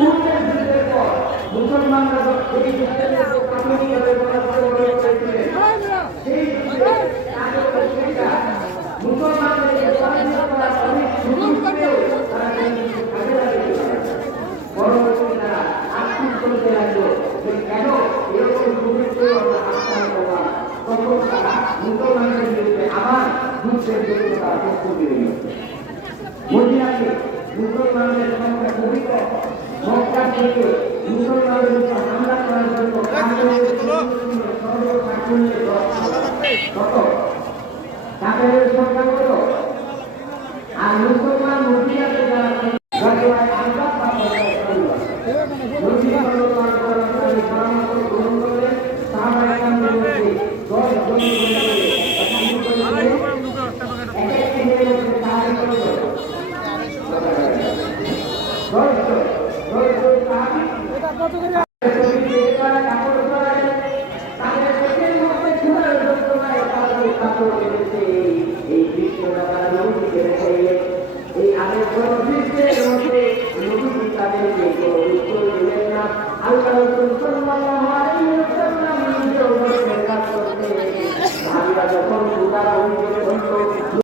পূর্বের যুগের পর মুসলমানরা এই যুদ্ধের মধ্যে প্রাথমিকভাবে সেই যুগে মুসলমানদেরকে পরাজিত করার অনেক সুযোগ পেয়েও তারা কিন্তু কাজে লাগিয়েছিল। পরবর্তীতে তারা আক্ষেপ করতে লাগলো যে কেন এরকম সুযোগ পেয়েও আমরা আস্থান করলাম। তখন তারা মুসলমানদের বিরুদ্ধে আবার যুদ্ধের জন্য তারা প্রস্তুতি নিল। মদিনাতে মুসলমানদের সংখ্যা খুবই কম। মক্কা থেকে মুসলমানদের উপর হামলা করার জন্য কাফেরের সংখ্যা কত? আর মুসলমান মদিনাতে যারা এই দৃশ্যটা তারা নদীকে রেখে